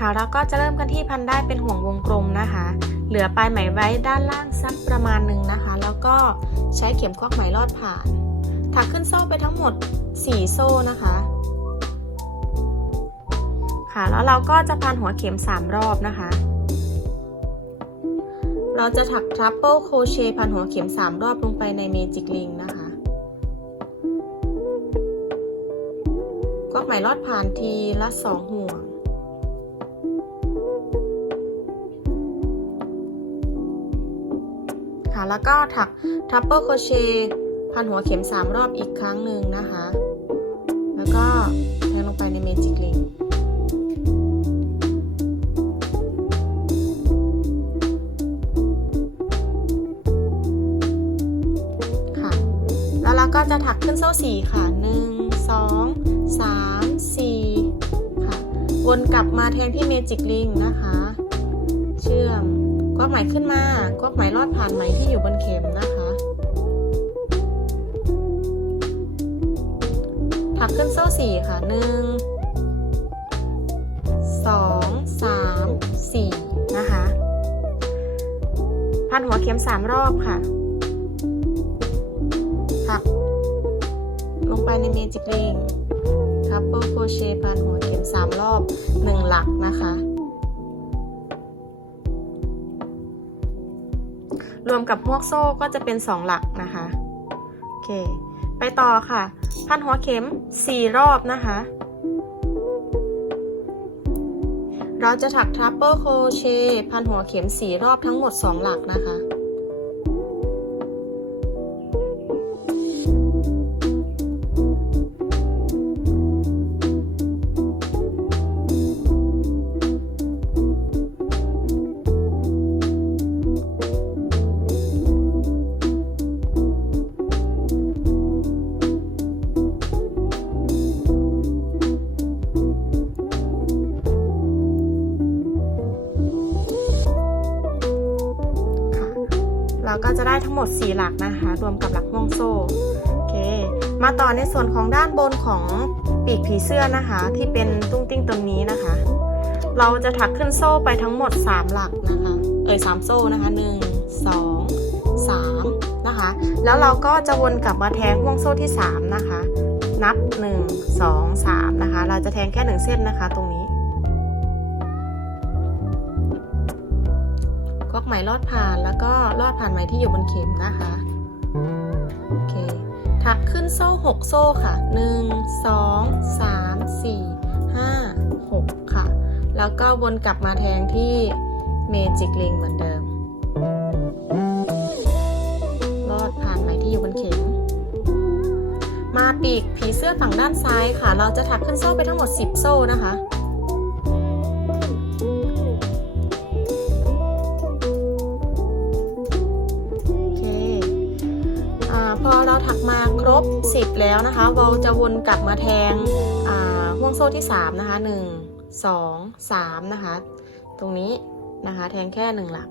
คะแล้วก็จะเริ่มกันที่พันได้เป็นห่วงวงกลมนะคะ เหลือปลายไหมไว้ด้านล่างสักประมาณหนึ่งนะคะ แล้วก็ใช้เข็มควักไหมลอดผ่านถักขึ้นโซ่ไปทั้งหมด 4 โซ่นะคะ ค่ะแล้วเราก็จะพันหัวเข็ม 3 รอบนะคะ เราจะถักทรัพเปิลโคเชพันหัวเข็ม 3 รอบลงไปในเมจิกลิงนะคะควักไหมลอดผ่านทีละ 2 ห่วง แล้วก็ถักทรัพเปิลโคเชพันหัวเข็ม 3 รอบอีกครั้งหนึ่งนะคะ แล้วก็แทงลงไปในเมจิกลิงค่ะ แล้วเราก็จะถักขึ้นโซ่สี่ค่ะหนึ่งสองสามสี่ค่ะ วนกลับมาแทงที่เมจิกลิงนะคะ เชื่อม กวักไหมขึ้นมากวักไหมลอดผ่านไหมที่อยู่บนเข็มนะคะถักขึ้นโซ่สี่ค่ะหนึ่งสองสามสี่นะคะ พันหัวเข็มสามรอบค่ะถักลงไปในเมจิกริงทับเปิลโคเชพันหัวเข็มสามรอบหนึ่งหลักนะคะ รวมกับพวกโซ่ก็จะเป็นสองหลักนะคะโอเคไปต่อค่ะ พันหัวเข็ม 4 รอบนะคะ เราจะถักทรัพเปอร์โคเชพันหัวเข็ม 4 รอบทั้งหมด 2 หลักนะคะ มด 4 หลักนะคะ รวมกับหลักห่วงโซ่โอเค มาต่อในส่วนของด้านบนของปีกผีเสื้อนะคะ ที่เป็นตุ้งติ้งตรงนี้นะคะ เราจะถักขึ้นโซ่ไปทั้งหมด 3 หลักนะคะ เอ่ย3โซ่นะคะ 1 2 3 นะคะ แล้วเราก็จะวนกลับมาแทงห่วงโซ่ที่ 3 นะคะ นับ 1 2 3 นะคะ เราจะแทงแค่ 1 เส้นนะคะตรง ลอดผ่านแล้วก็ลอดผ่านไหมที่อยู่บนเข็มนะคะโอเคถักขึ้นโซ่ 6 โซ่ค่ะ 1 2 3 4 5 6 ค่ะ แล้วก็วนกลับมาแทงที่เมจิกลิงเหมือนเดิม ลอดผ่านไหมที่อยู่บนเข็ม มาปีกผีเสื้อฝั่งด้านซ้ายค่ะ เราจะถักขึ้นโซ่ไปทั้งหมด 10 โซ่นะคะ 10 แล้วนะคะเราจะวนกลับมาแทงห่วงโซ่ที่ 3 นะคะ 1 2 3 นะคะ ตรงนี้นะคะแทงแค่ 1 หลัก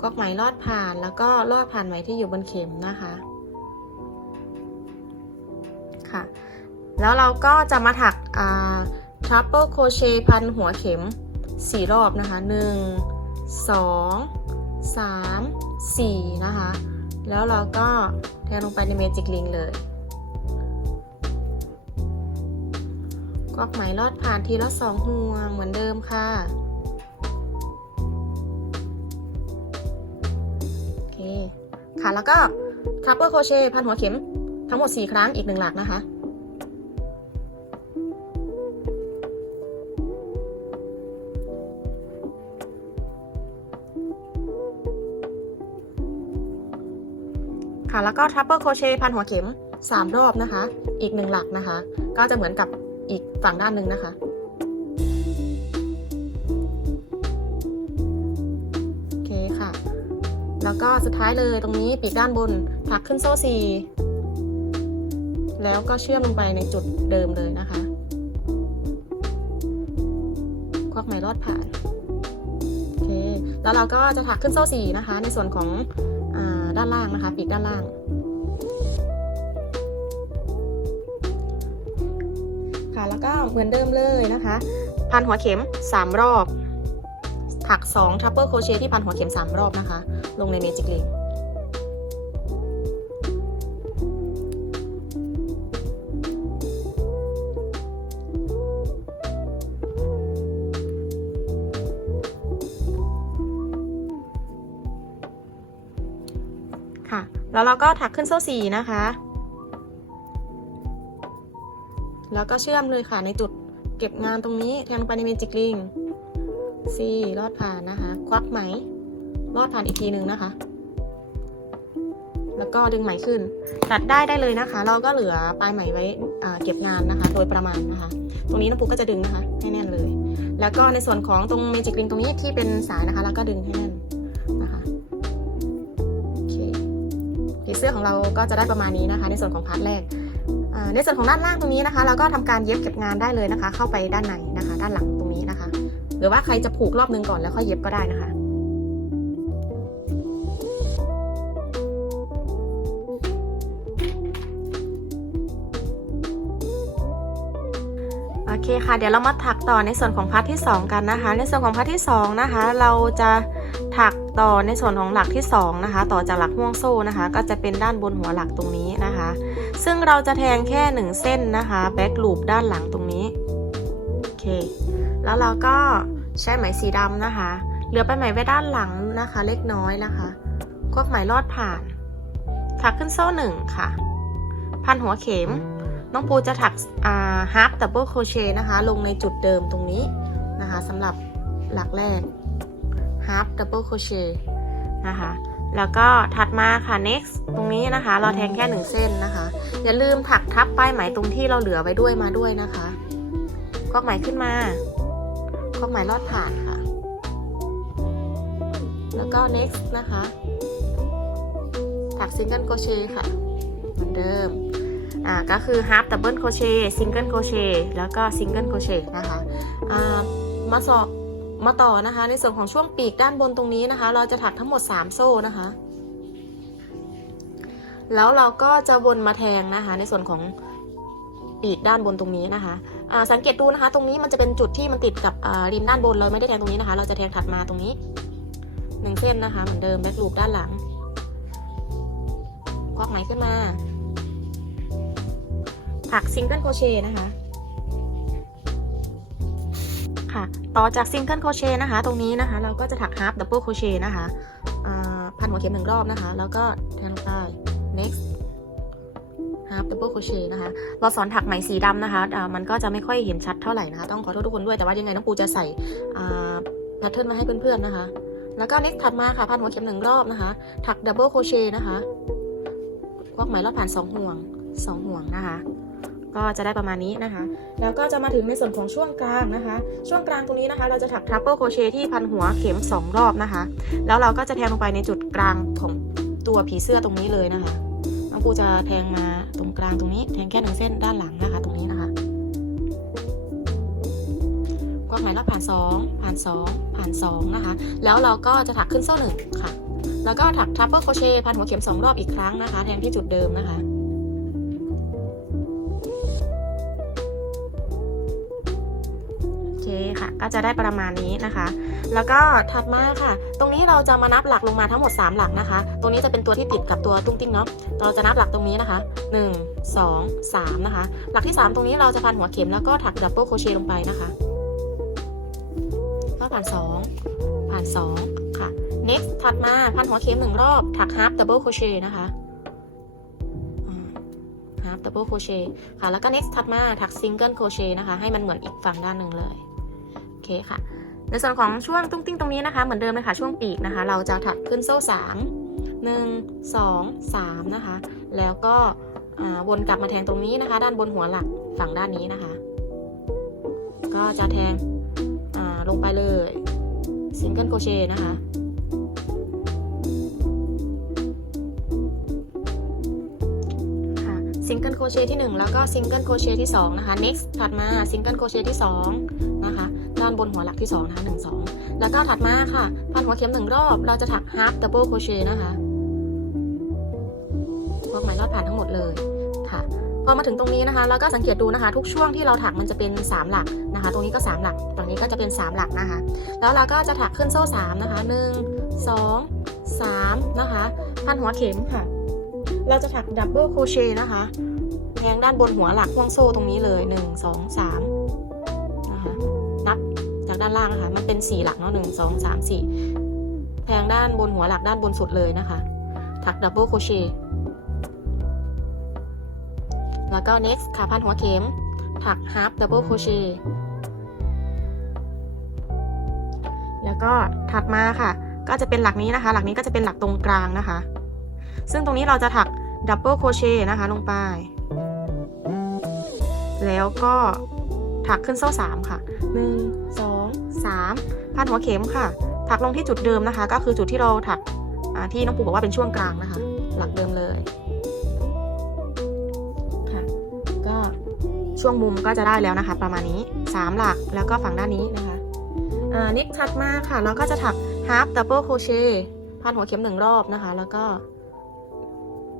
ก๊อกไหมลอดผ่านแล้วก็ลอดผ่านไหมที่อยู่บนเข็มนะคะค่ะแล้วเราก็จะมาถักอ่า triple crochet พันหัวเข็ม 4 รอบนะคะ 1 2 3 4 นะคะ แล้วเราก็แทงลงไปในเมจิกลิงเลยกวักไหมลอดผ่านทีละสองห่วงเหมือนเดิมค่ะโอเคค่ะแล้วก็ทับเปอร์โคเชพันหัวเข็มทั้งหมด 4 ครั้งอีกหนึ่งหลักนะคะ ค่ะ แล้วก็ทับเปิลโคเชพันหัวเข็ม 3 รอบนะคะ อีก1หลักนะคะ ก็จะเหมือนกับอีกฝั่งด้านหนึ่งนะคะโอเคค่ะ แล้วก็สุดท้ายเลยตรงนี้ปีกด้านบนถักขึ้นโซ่4แล้วก็เชื่อมลงไปในจุดเดิมเลยนะคะ ควักไหมลอดผ่านโอเค แล้วเราก็จะถักขึ้นโซ่4นะคะ ในส่วนของ ด้านล่างนะคะปีกด้านล่าง ค่ะแล้วก็เหมือนเดิมเลยนะคะ พันหัวเข็ม 3 รอบ ถัก2ทัพเปอร์โคเชที่พันหัวเข็ม 3 รอบนะคะ ลงในเมจิกลิง แล้วเราก็ถักขึ้นโซ่สี่นะคะ แล้วก็เชื่อมเลยค่ะในจุดเก็บงานตรงนี้แทงไปในเมจิกลิงสี่ลอดผ่านนะคะ ควักไหม ลอดผ่านอีกทีหนึ่งนะคะ แล้วก็ดึงไหมขึ้น ตัดได้ได้เลยนะคะ เราก็เหลือปลายไหมไว้เก็บงานนะคะ โดยประมาณนะคะ ตรงนี้น้ำปูก็จะดึงนะคะให้แน่นเลย แล้วก็ในส่วนของตรงเมจิกลิงตรงนี้ที่เป็นสายนะคะ แล้วก็ดึงให้ เราก็จะได้ประมาณนี้นะคะ ในส่วนของพาร์ทแรกในส่วนของด้านล่างตรงนี้นะคะ เราก็ทำการเย็บเก็บงานได้เลยนะคะ เข้าไปด้านในนะคะ ด้านหลังตรงนี้นะคะ หรือว่าใครจะผูกรอบนึงก่อนแล้วค่อยเย็บก็ได้นะคะโอเคค่ะ เดี๋ยวเรามาถักต่อในส่วนของพาร์ทที่ 2 กันนะคะ ในส่วนของพาร์ทที่2นะคะ เราจะ ถักต่อในส่วนของหลักที่2นะคะต่อจากหลักห่วงโซ่นะคะ ก็จะเป็นด้านบนหัวหลักตรงนี้นะคะ ซึ่งเราจะแทงแค่ 1 เส้นนะคะแบ็กลูปด้านหลังตรงนี้โอเคแล้วเราก็ใช้ไหมสีดำนะคะเหลือไปไหมไว้ด้านหลังนะคะ เล็กน้อยนะคะควักไหมลอดผ่าน ถักขึ้นโซ่หนึ่งค่ะ พันหัวเข็ม น้องปูจะถักอ่า half double crochet นะคะ ลงในจุดเดิมตรงนี้นะคะสำหรับหลักแรก half double crochet นะคะ แล้วก็ถัดมาค่ะ next ตรงนี้นะคะ เราแทงแค่หนึ่งเส้นนะคะ อย่าลืมถักทับป้ายไหมตรงที่เราเหลือไว้ด้วยมาด้วยนะคะควักไหมขึ้นมาควักไหมลอดผ่านค่ะ แล้วก็ next นะคะ ถัก single crochet ค่ะเหมือนเดิมอ่าก็คือ half double crochet single crochet แล้วก็ single crochet นะคะอ่ามาสอบ มาต่อนะคะ ในส่วนของช่วงปีกด้านบนตรงนี้นะคะ เราจะถักทั้งหมด 3 โซ่นะคะ แล้วเราก็จะวนมาแทงนะคะ ในส่วนของปีกด้านบนตรงนี้นะคะสังเกตดูนะคะ ตรงนี้มันจะเป็นจุดที่มันติดกับริมด้านบนเราไม่ได้แทงตรงนี้นะคะ เราจะแทงถัดมาตรงนี้หนึ่งเส้นนะคะเหมือนเดิมแบ็คลูปด้านหลังควักไหมขึ้นมา ถักซิงเกิลโครเชต์นะคะ ค่ะ ต่อจากซิงเกิลโครเชต์นะคะ ตรงนี้นะคะ เราก็จะถักฮาร์ปดับเบิลโครเชต์นะคะพันหัวเข็มหนึ่งรอบนะคะ แล้วก็แทงลงไป next half double crochet นะคะ เราสอนถักไหมสีดำนะคะ มันก็จะไม่ค่อยเห็นชัดเท่าไหร่นะคะ ต้องขอโทษทุกคนด้วย แต่ว่ายังไงน้องปูจะใส่แพทเทิร์นมาให้เพื่อนๆนะคะ แล้วก็ next ถัดมาค่ะ พันหัวเข็มหนึ่งรอบนะคะ ถัก double crochet นะคะ ควักไหมรอบผ่านสองห่วงสองห่วงนะคะ ก็จะได้ประมาณนี้นะคะ แล้วก็จะมาถึงในส่วนของช่วงกลางนะคะ ช่วงกลางตรงนี้นะคะ เราจะถัก triple crochet ที่พันหัวเข็ม 2 รอบนะคะ แล้วเราก็จะแทงลงไปในจุดกลางของตัวผีเสื้อตรงนี้เลยนะคะน้องปูจะแทงมาตรงกลางตรงนี้ แทงแค่หนึ่งเส้นด้านหลังนะคะ ตรงนี้นะคะกว้างไหมรอบผ่าน 2 ผ่าน 2 ผ่าน 2 นะคะ แล้วเราก็จะถักขึ้นโซ่หนึ่งค่ะ แล้วก็ถัก triple crochet พันหัวเข็ม 2 รอบอีกครั้งนะคะ แทงที่จุดเดิมนะคะ คค่ะ ก็จะได้ประมาณนี้นะคะ แล้วก็ถัดมาค่ะ ตรงนี้เราจะมานับหลักลงมาทั้งหมด 3 หลักนะคะ ตรงนี้จะเป็นตัวที่ติดกับตัวตุ้งติ้งเนาะเราจะนับหลักตรงนี้นะคะ 1 2 3 นะคะ หลักที่ 3 ตรงนี้เราจะพันหัวเข็มแล้วก็ถักดับเบิลโคเชต์ลงไปนะคะก็ผ่าน 2 ผ่าน 2 ค่ะ next ถัดมาพันหัวเข็มหนึ่งรอบ ถัก half double crochet นะคะอ่า half double crochet ค่ะ แล้วก็ next ถัดมาถัก single crochet นะคะ ให้มันเหมือนอีกฝั่งด้านหนึ่งเลย เคค่ะ ในส่วนของช่วงตุ้งติ้งตรงนี้นะคะ เหมือนเดิมเลยค่ะช่วงปีกนะคะ เราจะถักขึ้นโซ่สามหนึ่งสองสามนะคะ แล้วก็วนกลับมาแทงตรงนี้นะคะ ด้านบนหัวหลักฝั่งด้านนี้นะคะ ก็จะแทงลงไปเลยซิงเกิลโคเชนะคะซิงเกิลโคเชที่ 1 แล้วก็ซิงเกิลโคเชที่ 2 นะคะ next ถัดมาซิงเกิลโคเชที่ 2 นะคะ ด้านบนหัวหลักที่2นะคะ1 2แล้วก็ถัดมาค่ะ พันหัวเข็ม1รอบ เราจะถัก half double crochet นะคะพวกไหมรอบผ่านทั้งหมดเลยค่ะ พอมาถึงตรงนี้นะคะ เราก็สังเกตดูนะคะ ทุกช่วงที่เราถักมันจะเป็น 3 หลักนะคะ ตรงนี้ก็ 3 หลัก ตรงนี้ก็จะเป็น 3 หลักนะคะ แล้วเราก็จะถักขึ้นโซ่3นะคะ 1 2 3 นะคะ พันหัวเข็มค่ะ เราจะถักดับเบิลโครเชต์นะคะแทงด้านบนหัวหลักห่วงโซ่ตรงนี้เลย 1 2 3นะคะนับจากด้านล่างนะคะ มันเป็น4หลักเนาะ1 2 3 4แทงด้านบนหัวหลักด้านบนสุดเลยนะคะ ถักดับเบิลโคเชต์แล้วก็ next ค่ะพันหัวเข็ม ถัก half double crochet แล้วก็ถัดมาค่ะ ก็จะเป็นหลักนี้นะคะ หลักนี้ก็จะเป็นหลักตรงกลางนะคะ ซึ่งตรงนี้เราจะถัก double crochet นะคะลงไป แล้วก็ถักขึ้นโซ่3ค่ะ1 2 3พันหัวเข็มค่ะ ถักลงที่จุดเดิมนะคะ ก็คือจุดที่เราถักที่น้องปูบอกว่าเป็นช่วงกลางนะคะ หลักเดิมเลยค่ะก็ช่วงมุมก็จะได้แล้วนะคะ ประมาณนี้ 3 หลักแล้วก็ฝั่งด้านนี้นะคะอ่านิกถัดมาค่ะ เราก็จะถัก half double crochet พันหัวเข็มหนึ่งรอบนะคะ แล้วก็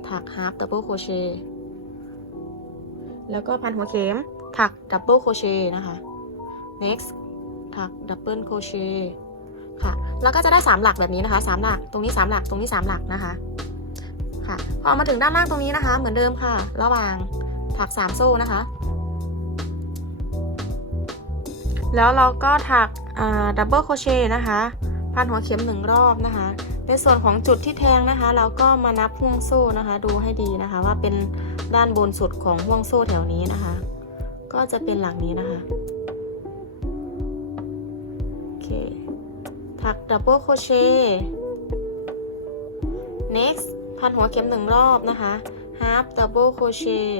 ถัก half double crochet แล้วก็พันหัวเข็มถัก double crochet นะคะ next ถัก double crochet ค่ะ แล้วก็จะได้ 3 หลักแบบนี้นะคะ 3 หลัก ตรงนี้ 3 หลัก ตรงนี้ 3 หลักนะคะ ค่ะ พอมาถึงด้านล่างตรงนี้นะคะ เหมือนเดิมค่ะ ระหว่างถัก 3 โซ่นะคะ แล้วเราก็ถักดับเบิลโคเชต์นะคะ พันหัวเข็มหนึ่งรอบนะคะ ในส่วนของจุดที่แทงนะคะ เราก็มานับห่วงโซ่นะคะ ดูให้ดีนะคะ ว่าเป็นด้านบนสุดของห่วงโซ่แถวนี้นะคะ ก็จะเป็นหลังนี้นะคะ ถักดับเบิลโคเชต์ next พันหัวเข็มหนึ่งรอบนะคะ half double crochet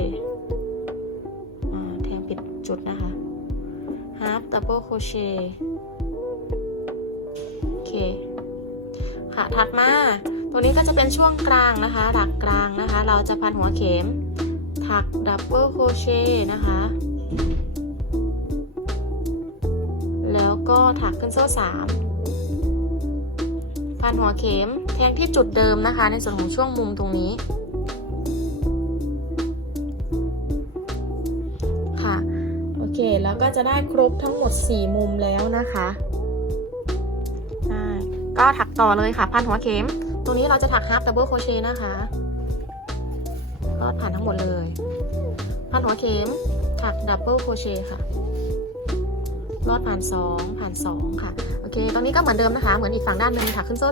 อ่าแทงผิดจุดนะคะ half double crochet โอเค ค่ะ ถัดมา ตรงนี้ก็จะเป็นช่วงกลางนะคะ หลักกลางนะคะ เราจะพันหัวเข็ม ถัก double crochet นะคะ แล้วก็ถักขึ้นโซ่สาม พันหัวเข็มแทงที่จุดเดิมนะคะ ในส่วนของช่วงมุมตรงนี้ ค่ะ โอเค แล้วก็จะได้ครบทั้งหมด 4 มุมแล้วนะคะได้ก็ถักต่อเลยค่ะ พันหัวเข็ม ตรงนี้เราจะถัก half double crochet นะคะลอดผ่านทั้งหมดเลย พันหัวเข็มถัก double crochet ค่ะ ลอดผ่าน 2 ผ่าน 2 ค่ะ โอเค ตรงนี้ก็เหมือนเดิมนะคะ เหมือนอีกฝั่งด้านหนึ่งถักขึ้นโซ่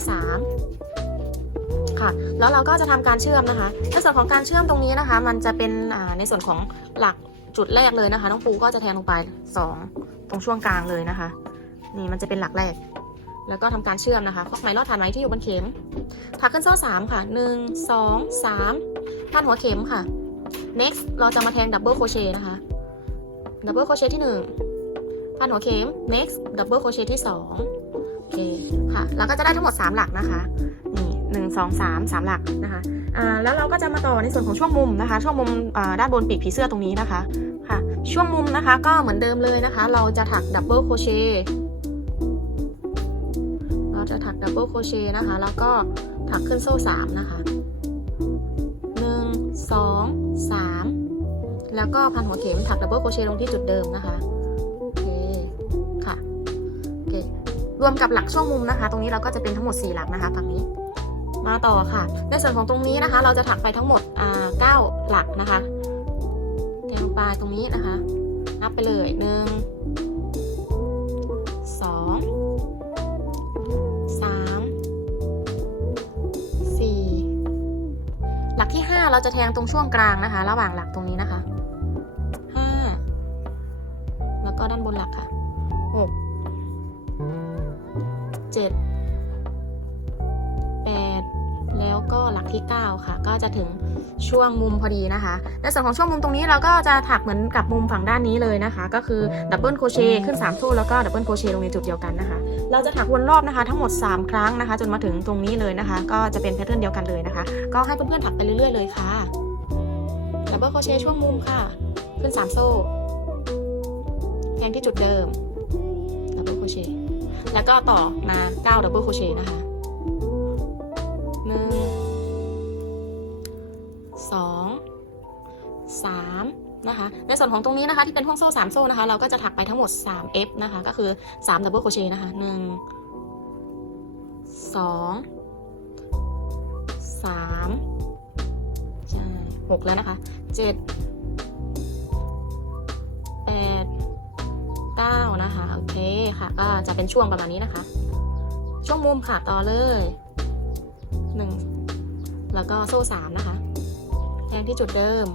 3 ค่ะ แล้วเราก็จะทำการเชื่อมนะคะ ในส่วนของการเชื่อมตรงนี้นะคะ มันจะเป็นในส่วนของหลักจุดแรกเลยนะคะ น้องปูก็จะแทงลงไป 2 ตรงช่วงกลางเลยนะคะ นี่มันจะเป็นหลักแรก แล้วก็ทำการเชื่อมนะคะคอไหมลอดฐานไหมที่อยู่บนเข็มถักขึ้นโซ่3ค่ะ 1 2 3พันหัวเข็มค่ะ next เราจะมาแทงดับเบิลโคเชนะคะดับเบิลโคเชที่ 1 พันหัวเข็ม next ดับเบิลโครเชต์ที่ 2 โอเคค่ะแล้วก็จะได้ทั้งหมด 3 หลักนะคะนี่หนึ่งสองสามสามหลักนะคะอ่าแล้วเราก็จะมาต่อในส่วนของช่วงมุมนะคะ ช่วงมุมอ่าด้านบนปีกผีเสื้อตรงนี้นะคะค่ะ ช่วงมุมนะคะก็เหมือนเดิมเลยนะคะ เราจะถักดับเบิลโครเชต์เราจะถักดับเบิลโคเชนะคะ แล้วก็ถักขึ้นโซ่สามนะคะหนึ่งสองสามแล้วก็พันหัวเข็มถักดับเบิลโคเชลงที่จุดเดิมนะคะ รวมกับหลักช่วงมุมนะคะ ตรงนี้เราก็จะเป็นทั้งหมด 4 หลักนะคะฝั่งนี้ มาต่อค่ะ ในส่วนของตรงนี้นะคะ เราจะถักไปทั้งหมดอ่า9หลักนะคะแทงปลายตรงนี้นะคะ นับไปเลยหนึ่งสองสามสี่หลักที่ 5 เราจะแทงตรงช่วงกลางนะคะ ระหว่างหลักตรงนี้นะคะห้าแล้วก็ด้านบนหลักค่ะหก เจ็ด8แล้วก็หลักที่ 9 ค่ะ ก็จะถึงช่วงมุมพอดีนะคะ ในส่วนของช่วงมุมตรงนี้เราก็จะถักเหมือนกับมุมฝั่งด้านนี้เลยนะคะ ก็คือดับเบิลโคเชต์ขึ้น3โซ่แล้วก็ดับเบิลโคเชต์ลงในจุดเดียวกันนะคะ เราจะถักวนรอบนะคะทั้งหมด 3 ครั้งนะคะ จนมาถึงตรงนี้เลยนะคะ ก็จะเป็นแพทเทิร์นเดียวกันเลยนะคะ ก็ให้เพื่อนๆถักไปเรื่อยๆเลยค่ะดับเบิลโคเชต์ช่วงมุมค่ะ ขึ้น3โซ่แทงที่จุดเดิม แล้วก็ต่อมา9ดับเบิลโคเชต์นะคะหนึ่งสองส3นะคะในส่วนของตรงนี้นะคะที่เป็นห่วงโซ่3โซ่นะคะ เราก็จะถักไปทั้งหมด 3 F นะคะ ก็คือ3 double crochet นะคะ1 2 3ใช่6แล้วนะคะ7 8 9 นะคะ โอเคค่ะ ก็จะเป็นช่วงประมาณนี้นะคะ ช่วงมุมค่ะต่อเลย 1 แล้วก็โซ่ 3 นะคะ แทงที่จุดเดิม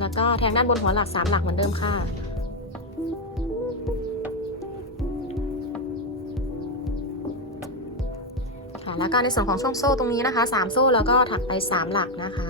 แล้วก็แทงด้านบนหัวหลัก 3 หลักเหมือนเดิมค่ะค่ะแล้วก็ในส่วนของช่วงโซ่ตรงนี้นะคะ 3 โซ่แล้วก็ถักไป 3 หลักนะคะ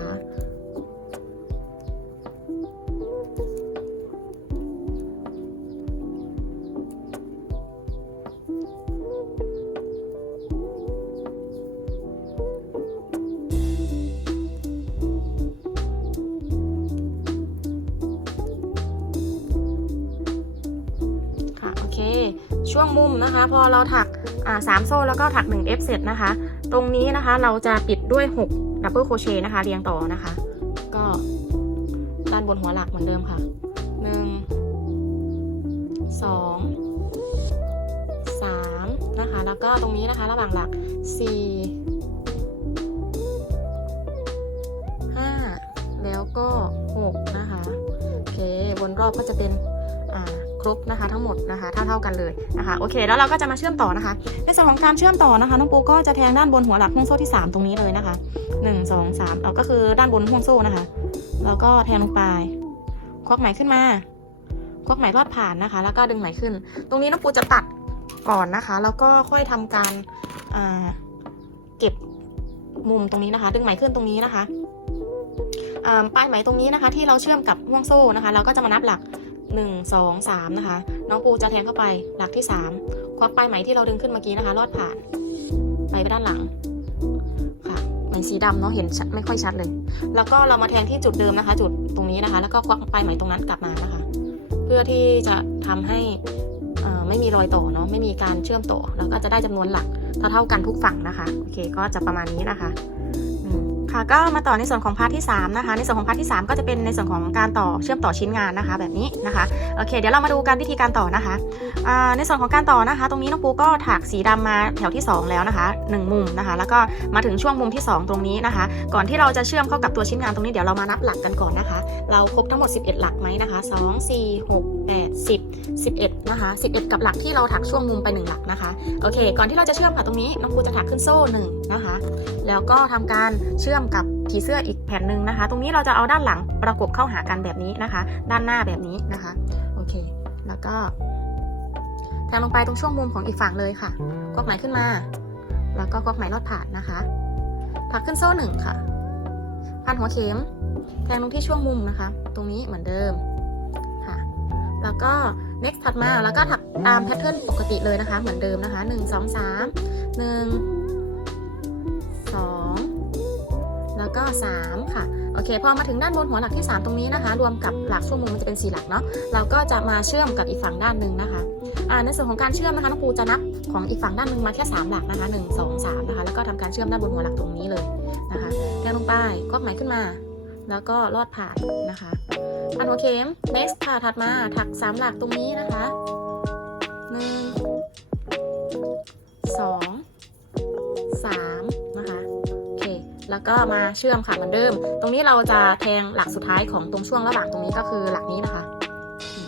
ค่ะ ช่วงมุมนะคะ พอเราถักสามโซ่แล้วก็ถัก1 F เสร็จนะคะ ตรงนี้นะคะเราจะปิดด้วย6ดับเบิลโคเชต์นะคะ เรียงต่อนะคะ ก็ด้านบนหัวหลักเหมือนเดิมค่ะ 1 2 3 นะคะ แล้วก็ตรงนี้นะคะระหว่างหลัก 4 5 แล้วก็ 6 นะคะ โอเค วนรอบก็จะเป็น นะคะ เท่าเท่ากันเลยนะคะโอเค แล้วเราก็จะมาเชื่อมต่อนะคะ ในส่วนของการเชื่อมต่อนะคะน้องปูก็จะแทงด้านบนหัวหลักห่วงโซ่ที่ 3 ตรงนี้เลยนะคะ1 2 3เอาก็คือด้านบนห่วงโซ่นะคะ แล้วก็แทงลงไปควักไหมขึ้นมาควักไหมลอดผ่านนะคะ แล้วก็ดึงไหมขึ้น ตรงนี้น้องปูจะตัดก่อนนะคะ แล้วก็ค่อยทำการเก็บมุมตรงนี้นะคะ ดึงไหมขึ้นตรงนี้นะคะปลายไหมตรงนี้นะคะ ที่เราเชื่อมกับห่วงโซ่นะคะ เราก็จะมานับหลักหนึ่งสองสามนะคะ น้องปูจะแทงเข้าไปหลักที่สามควักปลายไหมที่เราดึงขึ้นเมื่อกี้นะคะ ลอดผ่าน ไปไปด้านหลังค่ะไหมสีดำเนาะเห็นชัดไม่ค่อยชัดเลย แล้วก็เรามาแทงที่จุดเดิมนะคะ จุดตรงนี้นะคะ แล้วก็ควักปลายไหมตรงนั้นกลับมานะคะ เพื่อที่จะทำให้อ่อไม่มีรอยต่อเนาะไม่มีการเชื่อมต่อแล้วก็จะได้จำนวนหลักเท่าเท่ากันทุกฝั่งนะคะโอเคก็จะประมาณนี้นะคะ ค่ะก็มาต่อในส่วนของพาร์ทที่สามนะคะในส่วนของพาร์ทที่สามก็จะเป็นในส่วนของการต่อเชื่อมต่อชิ้นงานนะคะ แบบนี้นะคะโอเค เดี๋ยวเรามาดูกันวิธีการต่อนะคะในส่วนของการต่อนะคะ ตรงนี้น้องปูก็ถักสีดำมาแถวที่ 2 แล้วนะคะ 1 มุมนะคะ แล้วก็มาถึงช่วงมุมที่ 2 ตรงนี้นะคะ ก่อนที่เราจะเชื่อมเข้ากับตัวชิ้นงานตรงนี้เดี๋ยวเรามานับหลักกันก่อนนะคะ เราครบทั้งหมด 11 หลักไหมนะคะ 2 4 6 8 10 11 นะคะ 11 กับหลักที่เราถักช่วงมุมไป 1 หลักนะคะ โอเค ก่อนที่เราจะเชื่อมค่ะตรงนี้น้องปูจะถักขึ้นโซ่1นะคะ แล้วก็ทำการเชื่อมกับผีเสื้ออีกแผ่นหนึ่งนะคะ ตรงนี้เราจะเอาด้านหลังประกบเข้าหากันแบบนี้นะคะ ด้านหน้าแบบนี้นะคะ โอเค แล้วก็แทงลงไปตรงช่วงมุมของอีกฝั่งเลยค่ะกอกไหมขึ้นมา แล้วก็กอกไหมลอดผ่านนะคะ ถักขึ้นโซ่หนึ่งค่ะ พันหัวเข็ม แทงลงที่ช่วงมุมนะคะ ตรงนี้เหมือนเดิม แล้วก็ next ถัดมาแล้วก็ถักตามแพทเทิร์นปกติเลยนะคะ เหมือนเดิมนะคะ 1 2 3 1 2 แล้วก็ 3 ค่ะ โอเค พอมาถึงด้านบนหัวหลักที่ 3 ตรงนี้นะคะ รวมกับหลักช่วงมุมมันจะเป็น 4 หลักเนาะเราก็จะมาเชื่อมกับอีกฝั่งด้านหนึ่งนะคะอ่าในส่วนของการเชื่อมนะคะน้องปูจะนับของอีกฝั่งด้านหนึ่งมาแค่ 3 หลักนะคะ 1 2 3 นะคะ แล้วก็ทำการเชื่อมด้านบนหัวหลักตรงนี้เลยนะคะแทงลงไปก็ไหมขึ้นมา แล้วก็ลอดผ่านนะคะ พันหัวเข็ม next ค่ะ ถัดมาถัก3หลักตรงนี้นะคะหนึ่งสองสามนะคะโอเค แล้วก็มาเชื่อมค่ะเหมือนเดิม ตรงนี้เราจะแทงหลักสุดท้ายของตรงช่วงระหว่างตรงนี้ก็คือหลักนี้นะคะ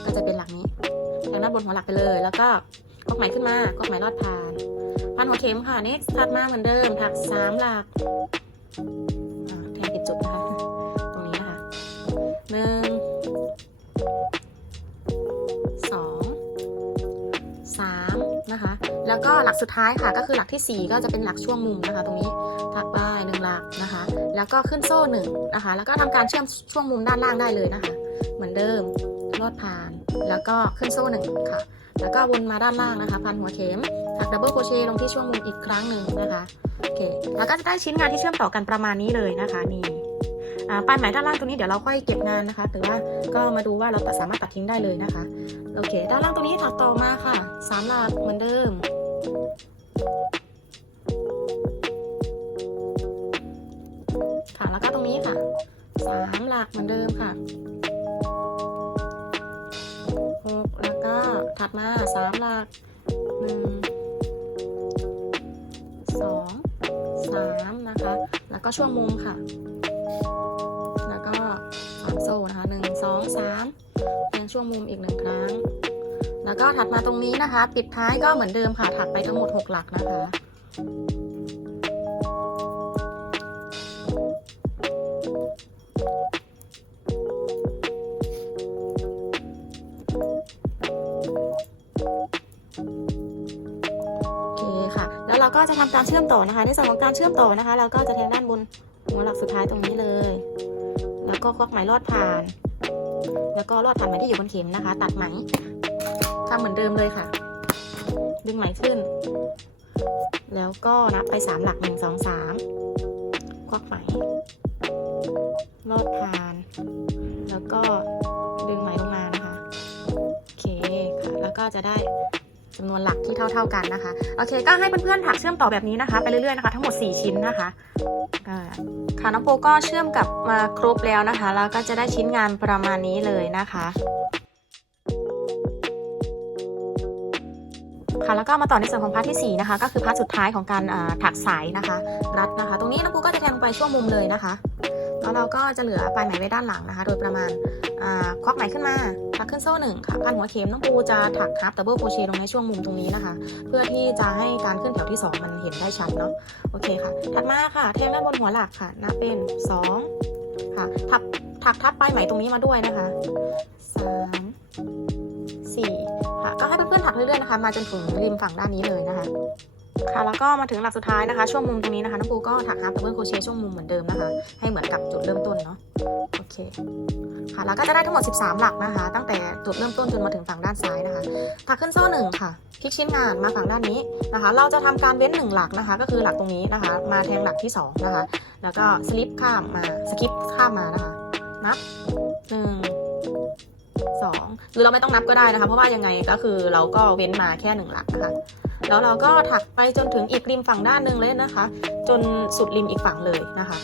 ก็จะเป็นหลักนี้แทงด้านบนหัวหลักไปเลย แล้วก็กอกไหมขึ้นมากอกไหมลอดผ่านพันหัวเข็มค่ะ next ถัดมาเหมือนเดิมถักสามหลักแทงผิดจุดคะตรงนี้นะคะ หนึ่งสองสามนะคะ แล้วก็หลักสุดท้ายค่ะก็คือหลักที่สี่ก็จะเป็นหลักช่วงมุมนะคะ ตรงนี้ถักไปหนึ่งหลักนะคะ แล้วก็ขึ้นโซ่หนึ่งนะคะ แล้วก็ทำการเชื่อมช่วงมุมด้านล่างได้เลยนะคะ เหมือนเดิมลอดผ่าน แล้วก็ขึ้นโซ่หนึ่งค่ะ แล้วก็วนมาด้านล่างนะคะ พันหัวเข็มถักดับเบิลโครเชต์ลงที่ช่วงมุมอีกครั้งหนึ่งนะคะโอเคแล้วก็จะได้ชิ้นงานที่เชื่อมต่อกันประมาณนี้เลยนะคะนี่ ปลายไหมด้านล่างตรงนี้เดี๋ยวเราค่อยเก็บงานนะคะหรือว่าก็มาดูว่าเราสามารถตัดทิ้งได้เลยนะคะ โอเค ด้านล่างตรงนี้ถักต่อมาค่ะสามหลักเหมือนเดิมค่ะแล้วก็ตรงนี้ค่ะสามหลักเหมือนเดิมค่ะหกแล้วก็ถัดมาสามหลักหนึ่งสองสามนะคะ แล้วก็ช่วงมุมค่ะ แล้วก็สามโซ่นะคะหนึ่งสองสามเพียงช่วงมุมอีกหนึ่งครั้ง แล้วก็ถัดมาตรงนี้นะคะ ปิดท้ายก็เหมือนเดิมค่ะถักไปทั้งหมด 6 หลักนะคะโอเคค่ะแล้วเราก็จะทำการเชื่อมต่อนะคะ ในส่วนของการเชื่อมต่อนะคะ เราก็จะแทงด้านบน หัวหลักสุดท้ายตรงนี้เลย แล้วก็ควักไหมลอดผ่าน แล้วก็ลอดผ่านไหมที่อยู่บนเข็มนะคะ ตัดไหมทำเหมือนเดิมเลยค่ะ ดึงไหมขึ้น แล้วก็นับไปสามหลักหนึ่งสองสามควักไหมลอดผ่าน แล้วก็ดึงไหมลงมานะคะ โอเคค่ะ แล้วก็จะได้ จำนวนหลักที่เท่า ๆกันนะคะ โอเค ก็ให้เพื่อนๆถักเชื่อมต่อแบบนี้นะคะ ไปเรื่อยๆนะคะ ทั้งหมด 4 ชิ้นนะคะค่ะน้องโปก็เชื่อมกับมาครบแล้วนะคะ แล้วก็จะได้ชิ้นงานประมาณนี้เลยนะคะค่ะแล้วก็มาต่อในส่วนของพาร์ทที่ 4 นะคะ ก็คือพาร์ทสุดท้ายของการถักสายนะคะ รัดนะคะ ตรงนี้น้องปูก็จะแทงไปช่วงมุมเลยนะคะ แล้วเราก็จะเหลือปลายไหมไว้ด้านหลังนะคะ โดยประมาณาควักไหมขึ้นมาถักขึ้นโซ่หนึ่งค่ะพันหัวเข็มน้องปูจะถักฮับดับเบิลโครเชต์ลงในช่วงมุมตรงนี้นะคะ เพื่อที่จะให้การขึ้นแถวที่ 2 มันเห็นได้ชัดเนาะโอเคค่ะ ถัดมาค่ะ แทงด้านบนหัวหลักค่ะนับเป็น 2 ค่ะทับถักทับปลายไหมตรงนี้มาด้วยนะคะสามสี่ค่ะ ก็ให้เพื่อนๆถักเรื่อยๆนะคะ มาจนถึงริมฝั่งด้านนี้เลยนะคะ ค่ะแล้วก็มาถึงหลักสุดท้ายนะคะ ช่วงมุมตรงนี้นะคะน้องปูก็ถักฮับดับเบิลโคเชช่วงมุมเหมือนเดิมนะคะ ให้เหมือนกับจุดเริ่มต้นเนาะโอเคค่ะแล้วก็จะได้ทั้งหมด 13 หลักนะคะ ตั้งแต่จุดเริ่มต้นจนมาถึงฝั่งด้านซ้ายนะคะถักขึ้นโซ่หนึ่งค่ะพลิกชิ้นงานมาฝั่งด้านนี้นะคะ เราจะทำการเว้นหนึ่งหลักนะคะ ก็คือหลักตรงนี้นะคะ มาแทงหลักที่สองนะคะ แล้วก็สลิปข้ามมาสกิปข้ามมานะคะนับหนึ่งสองหรือเราไม่ต้องนับก็ได้นะคะ เพราะว่ายังไงก็คือเราก็เว้นมาแค่หนึ่งหลักนะคะ แล้วเราก็ถักไปจนถึงอีกริมฝั่งด้านหนึ่งเลยนะคะ จนสุดริมอีกฝั่งเลยนะคะ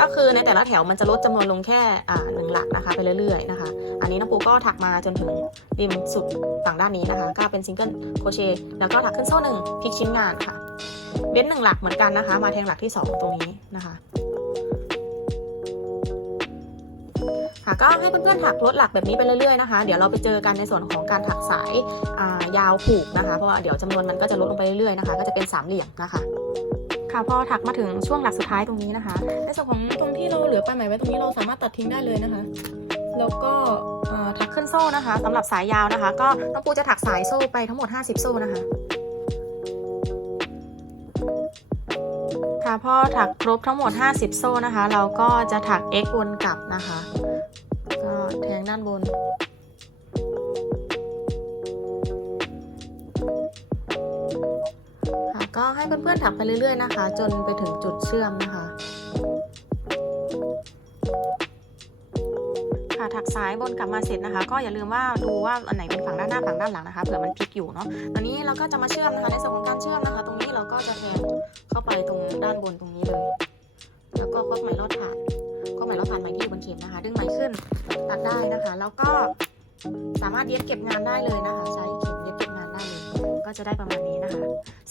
ก็คือในแต่ละแถวมันจะลดจำนวนลงแค่อ่าหนึ่งหลักนะคะ ไปเรื่อยๆนะคะ อันนี้น้องปูก็ถักมาจนถึงริมสุดฝั่งด้านนี้นะคะ ก็เป็นซิงเกิลโคเชแล้วก็ถักขึ้นโซ่หนึ่งพลิกชิ้นงานค่ะเว้นหนึ่งหลักเหมือนกันนะคะ มาแทงหลักที่สองตรงนี้นะคะ ค่ะ ก็ให้เพื่อนๆถักลดหลักแบบนี้ไปเรื่อยๆนะคะ เดี๋ยวเราไปเจอกันในส่วนของการถักสายายาวผูกนะคะ เพราะว่าเดี๋ยวจำนวนมันก็จะลดลงไปเรื่อยๆนะคะ ก็จะเป็นสามเหลี่ยมนะคะค่ะพอถักมาถึงช่วงหลักสุดท้ายตรงนี้นะคะ ในส่วนของตรงที่เราเหลือปลายไหมไว้ตรงนี้เราสามารถตัดทิ้งได้เลยนะคะ แล้วก็ถักขึ้นโซ่นะคะสำหรับสายยาวนะคะ ก็น้องปูจะถักสายโซ่ไปทั้งหมด 50 โซ่นะคะค่ะพอถักครบทั้งหมด 50 โซ่นะคะ เราก็จะถัก x วนกลับนะคะ แทงด้านบน ค่ะก็ให้เพื่อนๆถักไปเรื่อยๆนะคะ จนไปถึงจุดเชื่อมนะคะ ค่ะถักซ้ายบนกลับมาเสร็จนะคะ ก็อย่าลืมว่าดูว่าอันไหนเป็นฝั่งด้านหน้าฝั่งด้านหลังนะคะเผื่อมันพลิกอยู่เนาะตอนนี้เราก็จะมาเชื่อมนะคะในส่วนของการเชื่อมนะคะ ตรงนี้เราก็จะแทงเข้าไปตรงด้านบนตรงนี้เลย แล้วก็ควักไหมลอดผ่าน ก็หมายเราผ่านไหมที่อยู่บนเข็มนะคะ ดึงไหมขึ้นตัดได้นะคะ แล้วก็สามารถเย็บเก็บงานได้เลยนะคะ ใช้เข็มเย็บเก็บงานได้เลยก็จะได้ประมาณนี้นะคะ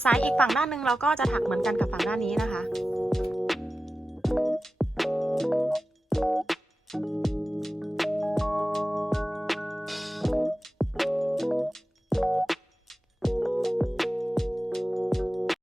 สายอีกฝั่งด้านหนึ่งเราก็จะถักเหมือนกันกับฝั่งด้านนี้นะคะ